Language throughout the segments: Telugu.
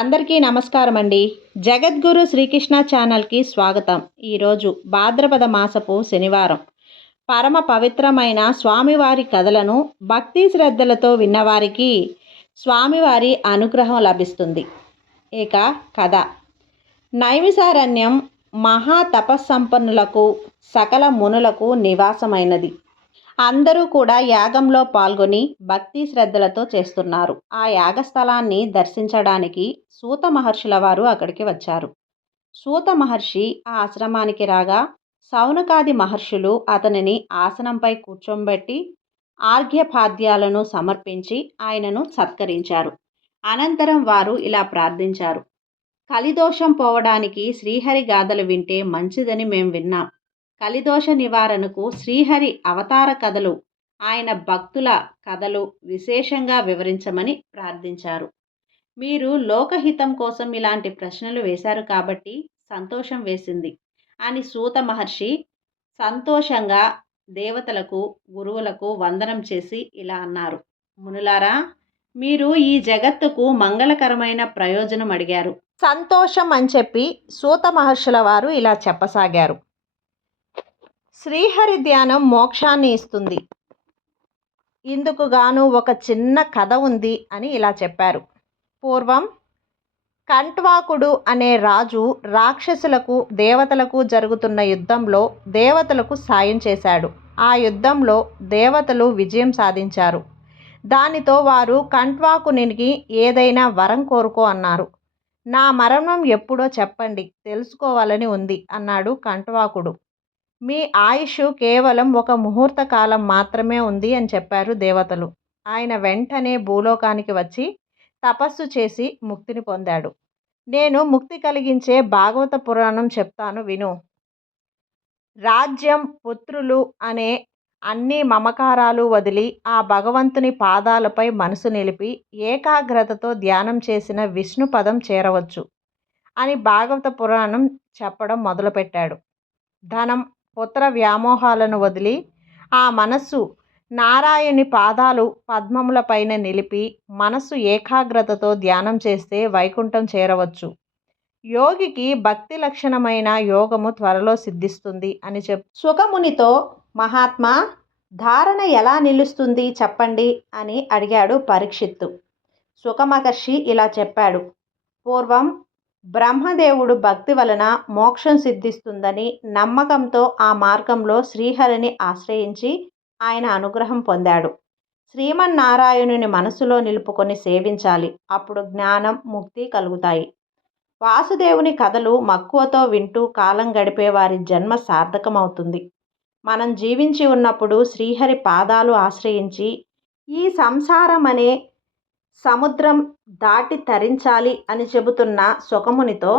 అందరికీ నమస్కారం అండి. జగద్గురు శ్రీకృష్ణ ఛానల్కి స్వాగతం. ఈరోజు భాద్రపద మాసపు శనివారం. పరమ పవిత్రమైన స్వామివారి కథలను భక్తి శ్రద్ధలతో విన్నవారికి స్వామివారి అనుగ్రహం లభిస్తుంది. ఇక కథ. నైమిసారణ్యం మహా తపస్సంపన్నులకు సకల మునులకు నివాసమైనది. అందరూ కూడా యాగంలో పాల్గొని భక్తి శ్రద్ధలతో చేస్తున్నారు. ఆ యాగస్థలాన్ని దర్శించడానికి సూత మహర్షుల వారు అక్కడికి వచ్చారు. సూత మహర్షి ఆ ఆశ్రమానికి రాగా సౌనకాది మహర్షులు అతనిని ఆసనంపై కూర్చోబెట్టి ఆర్ఘ్యపాద్యాలను సమర్పించి ఆయనను సత్కరించారు. అనంతరం వారు ఇలా ప్రార్థించారు. కలిదోషం పోవడానికి శ్రీహరి గాథలు వింటే మంచిదని మేం విన్నాం. కలిదోష నివారణకు శ్రీహరి అవతార కథలు, ఆయన భక్తుల కథలు విశేషంగా వివరించమని ప్రార్థించారు. మీరు లోకహితం కోసం ఇలాంటి ప్రశ్నలు వేశారు కాబట్టి సంతోషం వేసింది అని సూత మహర్షి సంతోషంగా దేవతలకు గురువులకు వందనం చేసి ఇలా అన్నారు. మునులారా, మీరు ఈ జగత్తుకు మంగళకరమైన ప్రయోజనం అడిగారు. సంతోషం అని చెప్పి సూత మహర్షుల వారు ఇలా చెప్పసాగారు. శ్రీహరి ధ్యానం మోక్షాన్ని ఇస్తుంది. ఇందుకు గాను ఒక చిన్న కథ ఉంది అని ఇలా చెప్పారు. పూర్వం కంట్వాకుడు అనే రాజు రాక్షసులకు దేవతలకు జరుగుతున్న యుద్ధంలో దేవతలకు సాయం చేశాడు. ఆ యుద్ధంలో దేవతలు విజయం సాధించారు. దానితో వారు కంట్వాకునికి ఏదైనా వరం కోరుకో అన్నారు. నా మరణం ఎప్పుడో చెప్పండి, తెలుసుకోవాలని ఉంది అన్నాడు కంట్వాకుడు. మీ ఆయుష్ కేవలం ఒక ముహూర్త కాలం మాత్రమే ఉంది అని చెప్పారు దేవతలు. ఆయన వెంటనే భూలోకానికి వచ్చి తపస్సు చేసి ముక్తిని పొందాడు. నేను ముక్తి కలిగించే భాగవత పురాణం చెప్తాను విను. రాజ్యం, పుత్రులు అనే అన్ని మమకారాలు వదిలి ఆ భగవంతుని పాదాలపై మనసు నిలిపి ఏకాగ్రతతో ధ్యానం చేసిన విష్ణు పదం చేరవచ్చు అని భాగవత పురాణం చెప్పడం మొదలుపెట్టాడు. ధనం, పుత్ర వ్యామోహాలను వదిలి ఆ మనస్సు నారాయణి పాదాలు పద్మములపైన నిలిపి మనస్సు ఏకాగ్రతతో ధ్యానం చేస్తే వైకుంఠం చేరవచ్చు. యోగికి భక్తి లక్షణమైన యోగము త్వరలో సిద్ధిస్తుంది అని సుఖమునితో మహాత్మా, ధారణ ఎలా నిలుస్తుంది చెప్పండి అని అడిగాడు పరీక్షిత్తు. సుఖమహర్షి ఇలా చెప్పాడు. పూర్వం బ్రహ్మదేవుడు భక్తి వలన మోక్షం సిద్ధిస్తుందని నమ్మకంతో ఆ మార్గంలో శ్రీహరిని ఆశ్రయించి ఆయన అనుగ్రహం పొందాడు. శ్రీమన్నారాయణుని మనసులో నిలుపుకొని సేవించాలి. అప్పుడు జ్ఞానం, ముక్తి కలుగుతాయి. వాసుదేవుని కథలు మక్కువతో వింటూ కాలం గడిపే వారి జన్మ సార్థకమవుతుంది. మనం జీవించి ఉన్నప్పుడు శ్రీహరి పాదాలు ఆశ్రయించి ఈ సంసారం అనే సముద్రం దాటి తరించాలి అని చెబుతున్న సుఖమునితో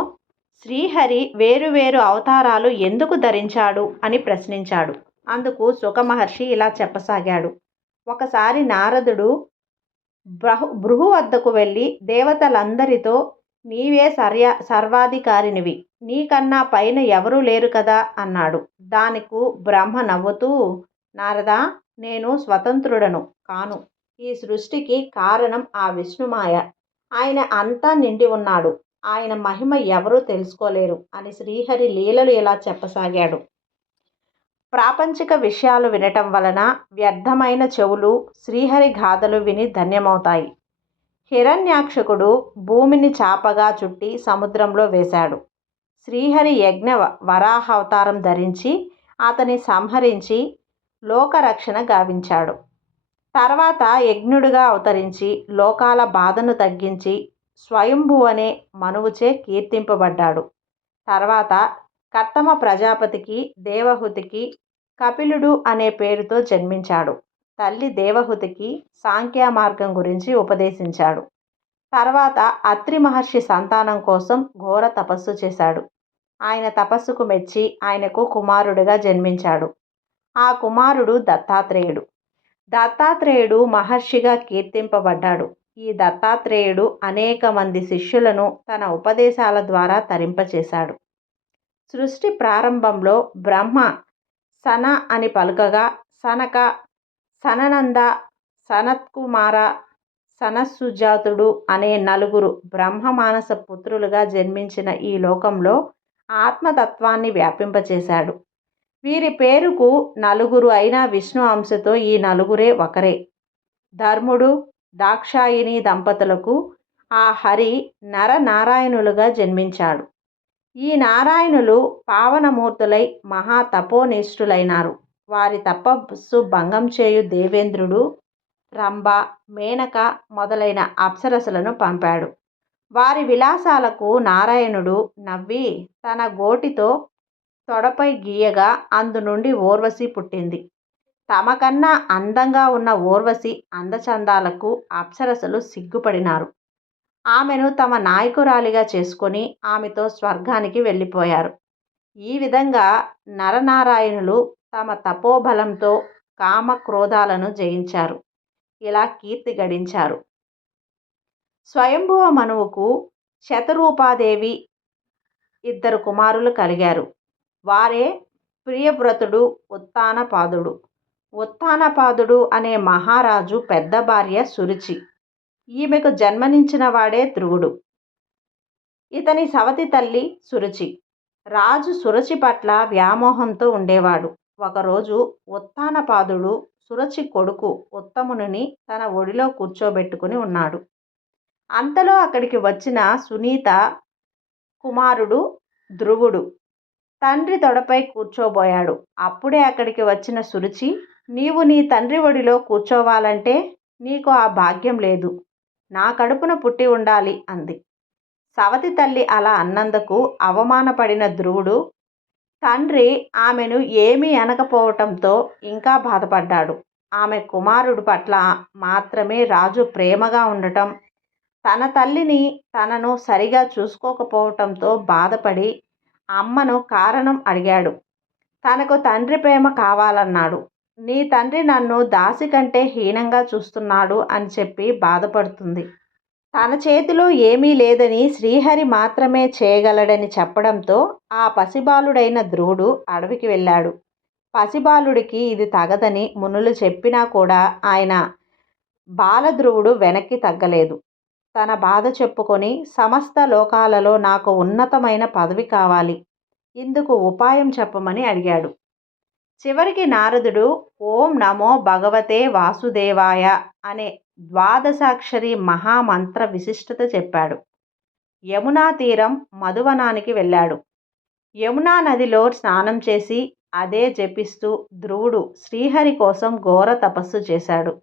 శ్రీహరి వేరువేరు అవతారాలు ఎందుకు ధరించాడు అని ప్రశ్నించాడు. అందుకు సుఖమహర్షి ఇలా చెప్పసాగాడు. ఒకసారి నారదుడు భృగు వద్దకు వెళ్ళి దేవతలందరితో నీవే సర్వాధికారినివి, నీకన్నా పైన ఎవరూ లేరు కదా అన్నాడు. దానికి బ్రహ్మ నవ్వుతూ, నారదా, నేను స్వతంత్రుడను కాను. ఈ సృష్టికి కారణం ఆ విష్ణుమాయ. ఆయన అంతా నిండి ఉన్నాడు. ఆయన మహిమ ఎవరూ తెలుసుకోలేరు అని శ్రీహరి లీలలు ఇలా చెప్పసాగాడు. ప్రాపంచిక విషయాలు వినటం వలన వ్యర్థమైన చెవులు శ్రీహరి గాథలు విని ధన్యమవుతాయి. హిరణ్యాక్షకుడు భూమిని చాపగా చుట్టి సముద్రంలో వేశాడు. శ్రీహరి యజ్ఞ వరాహావతారం ధరించి అతని సంహరించి లోకరక్షణ గావించాడు. తర్వాత యజ్ఞుడిగా అవతరించి లోకాల బాధను తగ్గించి స్వయంభు అనే మనువుచే కీర్తింపబడ్డాడు. తర్వాత కత్తమ ప్రజాపతికి దేవహుతికి కపిలుడు అనే పేరుతో జన్మించాడు. తల్లి దేవహుతికి సాంఖ్య మార్గం గురించి ఉపదేశించాడు. తర్వాత అత్రి మహర్షి సంతానం కోసం ఘోర తపస్సు చేశాడు. ఆయన తపస్సుకు మెచ్చి ఆయనకు కుమారుడిగా జన్మించాడు. ఆ కుమారుడు దత్తాత్రేయుడు. దత్తాత్రేయుడు మహర్షిగా కీర్తింపబడ్డాడు. ఈ దత్తాత్రేయుడు అనేక మంది శిష్యులను తన ఉపదేశాల ద్వారా తరింపచేశాడు. సృష్టి ప్రారంభంలో బ్రహ్మ సన అని పలుకగా సనక, సననంద, సనత్కుమార, సనత్సుజాతుడు అనే నలుగురు బ్రహ్మమానస పుత్రులుగా జన్మించిన ఈ లోకంలో ఆత్మతత్వాన్ని వ్యాపింపచేశాడు. వీరి పేరుకు నలుగురు అయిన విష్ణు అంశతో ఈ నలుగురే ఒకరే. ధర్ముడు దాక్షాయిని దంపతులకు ఆ హరి నరనారాయణులుగా జన్మించాడు. ఈ నారాయణులు పావనమూర్తులై మహాతపోనిష్ఠులైనారు. వారి తపస్సు భంగం చేయు దేవేంద్రుడు రంభ, మేనక మొదలైన అప్సరసలను పంపాడు. వారి విలాసాలకు నారాయణుడు నవ్వి తన గోటితో తొడపై గీయగా అందు నుండి ఊర్వశి పుట్టింది. తమకన్నా అందంగా ఉన్న ఊర్వశి అందచందాలకు అప్సరసలు సిగ్గుపడినారు. ఆమెను తమ నాయకురాలిగా చేసుకొని ఆమెతో స్వర్గానికి వెళ్ళిపోయారు. ఈ విధంగా నరనారాయణులు తమ తపోబలంతో కామక్రోధాలను జయించారు. ఇలా కీర్తి గడించారు. స్వయంభువ మనువుకు శతరూపాదేవి ఇద్దరు కుమారులు కలిగారు. వారే ప్రియవ్రతుడు, ఉత్తానపాదుడు. ఉత్తానపాదుడు అనే మహారాజు పెద్ద భార్య సురుచి. ఈమెకు జన్మనించిన వాడే ధ్రువుడు. ఇతని సవతి తల్లి సురుచి. రాజు సురుచి పట్ల వ్యామోహంతో ఉండేవాడు. ఒకరోజు ఉత్తానపాదుడు సురుచి కొడుకు ఉత్తముని తన ఒడిలో కూర్చోబెట్టుకుని ఉన్నాడు. అంతలో అక్కడికి వచ్చిన సునీత కుమారుడు ధ్రువుడు తండ్రి తొడపై కూర్చోబోయాడు. అప్పుడే అక్కడికి వచ్చిన సురుచి, నీవు నీ తండ్రి ఒడిలో కూర్చోవాలంటే నీకు ఆ భాగ్యం లేదు, నా కడుపున పుట్టి ఉండాలి అంది. సవతి తల్లి అలా అన్నందుకు అవమానపడిన ధ్రువుడు తండ్రి ఆమెను ఏమీ అనకపోవటంతో ఇంకా బాధపడ్డాడు. ఆమె కుమారుడు పట్ల మాత్రమే రాజు ప్రేమగా ఉండటం, తన తల్లిని తనను సరిగా చూసుకోకపోవటంతో బాధపడి అమ్మను కారణం అడిగాడు. తనకు తండ్రి ప్రేమ కావాలన్నాడు. నీ తండ్రి నన్ను దాసి కంటే హీనంగా చూస్తున్నాడు అని చెప్పి బాధపడుతుంది. తన చేతిలో ఏమీ లేదని శ్రీహరి మాత్రమే చేయగలడని చెప్పడంతో ఆ పసిబాలుడైన ధ్రువుడు అడవికి వెళ్ళాడు. పసిబాలుడికి ఇది తగదని మునులు చెప్పినా కూడా ఆయన బాలధ్రువుడు వెనక్కి తగ్గలేదు. తన బాధ చెప్పుకొని సమస్త లోకాలలో నాకు ఉన్నతమైన పదవి కావాలి, ఇందుకు ఉపాయం చెప్పమని అడిగాడు. చివరికి నారదుడు ఓం నమో భగవతే వాసుదేవాయ అనే ద్వాదశాక్షరి మహామంత్ర విశిష్టత చెప్పాడు. యమునా తీరం మధువనానికి వెళ్ళాడు. యమునా నదిలో స్నానం చేసి అదే జపిస్తూ ధ్రువుడు శ్రీహరి కోసం ఘోర తపస్సు చేశాడు.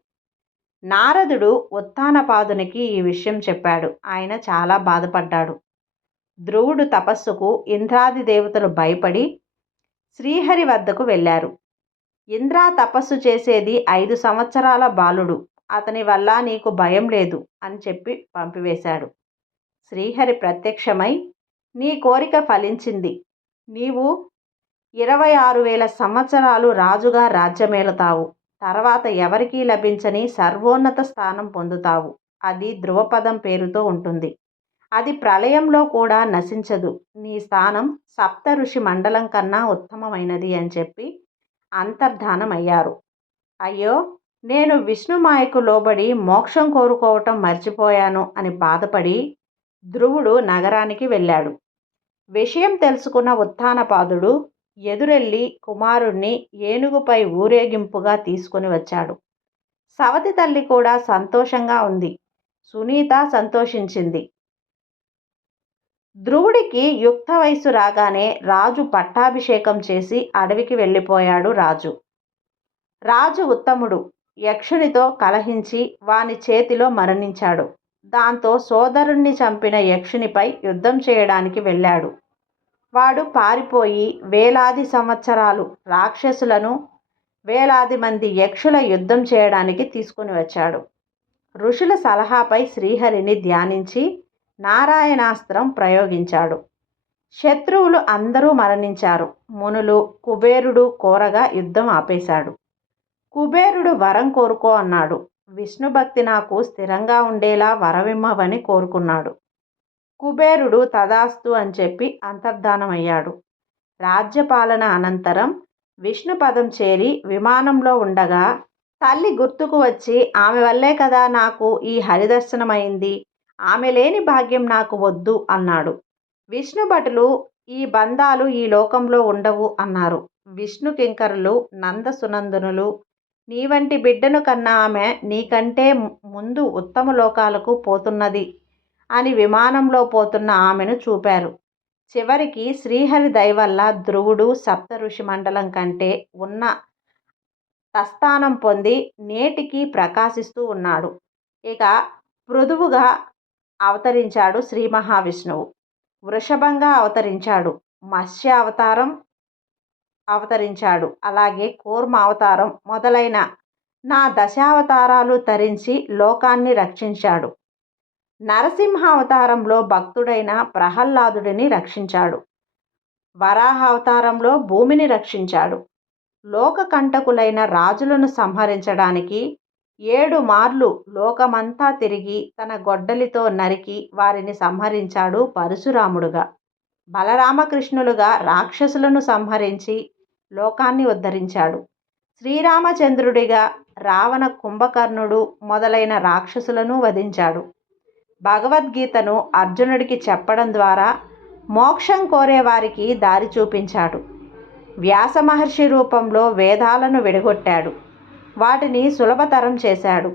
నారదుడు ఉత్తానపాదునికి ఈ విషయం చెప్పాడు. ఆయన చాలా బాధపడ్డాడు. ధ్రువుడు తపస్సుకు ఇంద్రాది దేవతలు భయపడి శ్రీహరి వద్దకు వెళ్ళారు. ఇంద్ర తపస్సు చేసేది 5 సంవత్సరాల బాలుడు, అతని వల్ల నీకు భయం లేదు అని చెప్పి పంపివేశాడు. శ్రీహరి ప్రత్యక్షమై నీ కోరిక ఫలించింది, నీవు 26,000 సంవత్సరాలు రాజుగా రాజ్యమేలుతావు. తర్వాత ఎవరికీ లభించని సర్వోన్నత స్థానం పొందుతావు. అది ధ్రువపదం పేరుతో ఉంటుంది. అది ప్రళయంలో కూడా నశించదు. నీ స్థానం సప్త ఋషి మండలం కన్నా ఉత్తమమైనది అని చెప్పి అంతర్ధానమయ్యారు. అయ్యో, నేను విష్ణుమాయకు లోబడి మోక్షం కోరుకోవటం మర్చిపోయాను అని బాధపడి ధ్రువుడు నగరానికి వెళ్ళాడు. విషయం తెలుసుకున్న ఉత్తానపాదుడు ఎదురెళ్ళి కుమారుణ్ణి ఏనుగుపై ఊరేగింపుగా తీసుకుని వచ్చాడు. సవతి తల్లి కూడా సంతోషంగా ఉంది. సునీత సంతోషించింది. ధ్రువుడికి యుక్త వయసు రాగానే రాజు పట్టాభిషేకం చేసి అడవికి వెళ్ళిపోయాడు. రాజు ఉత్తముడు యక్షునితో కలహించి వాని చేతిలో మరణించాడు. దాంతో సోదరుణ్ణి చంపిన యక్షునిపై యుద్ధం చేయడానికి వెళ్ళాడు. వాడు పారిపోయి వేలాది సంవత్సరాలు రాక్షసులను, వేలాది మంది యక్షుల యుద్ధం చేయడానికి తీసుకుని వచ్చాడు. ఋషుల సలహాపై శ్రీహరిని ధ్యానించి నారాయణాస్త్రం ప్రయోగించాడు. శత్రువులు అందరూ మరణించారు. మునులు కుబేరుడు కోరగా యుద్ధం ఆపేశాడు. కుబేరుడు వరం కోరుకో అన్నాడు. విష్ణుభక్తి నాకు స్థిరంగా ఉండేలా వరమిమ్మవని కోరుకున్నాడు. కుబేరుడు తదాస్తు అని చెప్పి అంతర్ధానమయ్యాడు. రాజ్యపాలన అనంతరం విష్ణుపదం చేరి విమానంలో ఉండగా తల్లి గుర్తుకు వచ్చి ఆమె వల్లే కదా నాకు ఈ హరిదర్శనమైంది. ఆమె లేని భాగ్యం నాకు వద్దు అన్నాడు. విష్ణు భటులు ఈ బంధాలు ఈ లోకంలో ఉండవు అన్నారు. విష్ణు కింకరులు నంద సునందనులు నీ వంటి బిడ్డను కన్న ఆమె నీకంటే ముందు ఉత్తమ లోకాలకు పోతున్నది అని విమానంలో పోతున్న ఆమెను చూపారు. చివరికి శ్రీహరి దయవల్ల ధ్రువుడు సప్త ఋషి మండలం కంటే ఉన్న తస్థానం పొంది నేటికి ప్రకాశిస్తూ ఉన్నాడు. ఇక పృథువుగా అవతరించాడు శ్రీ మహావిష్ణువు. వృషభంగా అవతరించాడు. మత్స్య అవతరించాడు. అలాగే కూర్మ అవతారం మొదలైన నా దశావతారాలు ధరించి లోకాన్ని రక్షించాడు. నరసింహ అవతారంలో భక్తుడైన ప్రహ్లాదుడిని రక్షించాడు. వరాహ అవతారంలో భూమిని రక్షించాడు. లోకకంటకులైన రాజులను సంహరించడానికి 7 మార్లు లోకమంతా తిరిగి తన గొడ్డలితో నరికి వారిని సంహరించాడు పరశురాముడుగా. బలరామకృష్ణులుగా రాక్షసులను సంహరించి లోకాన్ని ఉద్ధరించాడు. శ్రీరామచంద్రుడిగా రావణ కుంభకర్ణుడు మొదలైన రాక్షసులను వధించాడు. భగవద్గీతను అర్జునుడికి చెప్పడం ద్వారా మోక్షం కోరే వారికి దారి చూపించాడు. వ్యాస మహర్షి రూపంలో వేదాలను విడగొట్టాడు. వాటిని సులభతరం చేశాడు.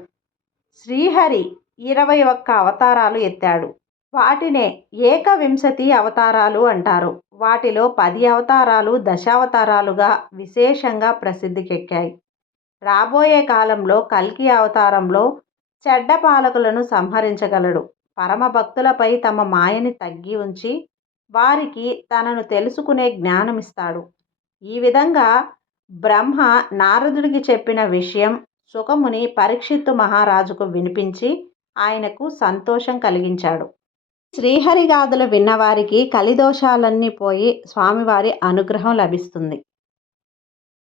శ్రీహరి 21 అవతారాలు ఎత్తాడు. వాటినే ఏకవింశతి అవతారాలు అంటారు. వాటిలో 10 అవతారాలు దశావతారాలుగా విశేషంగా ప్రసిద్ధికెక్కాయి. రాబోయే కాలంలో కల్కి అవతారంలో చెడ్డ పాలకులను సంహరించగలడు. పరమభక్తులపై తమ మాయని తగ్గి ఉంచి వారికి తనను తెలుసుకునే జ్ఞానమిస్తాడు. ఈ విధంగా బ్రహ్మ నారదుడికి చెప్పిన విషయం సుఖముని పరీక్షిత్తు మహారాజుకు వినిపించి ఆయనకు సంతోషం కలిగించాడు. శ్రీహరిగాథలు విన్నవారికి కలిదోషాలన్నీ పోయి స్వామివారి అనుగ్రహం లభిస్తుంది.